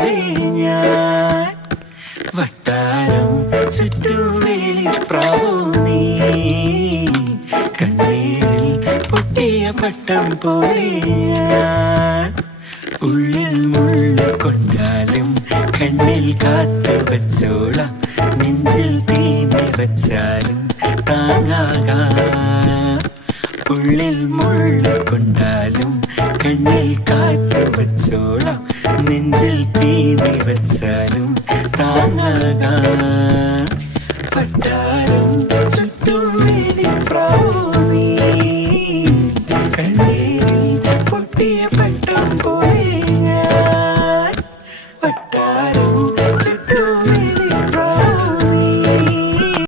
പോലെ ഞാൻ. വട്ടാരം ചുറ്റുവേലിപ്രാവോ നീ, കണ്ണീരിൽ പൊട്ടിയ പട്ടം പോലെ ഞാൻ. ഉള്ളിൽ മുള്ളു കൊണ്ടാലും കണ്ണിൽ കാത്തു വച്ചോളാം, നെഞ്ചിൽ തീ നിറച്ചാലും താങ്ങാകാം. ഉള്ളിൽ മുള്ളു കൊണ്ടാലും കണ്ണിൽ കാത്തു വച്ചോളാം, നെഞ്ചിൽ തീ നിറച്ചാലും താങ്ങാകാം. വട്ടാരം ചുറ്റും വേലിപ്രാവോ നീ, കണ്ണീരിൽ പൊട്ടിയ പട്ടം പോലെ ഞാൻ. വട്ടാരം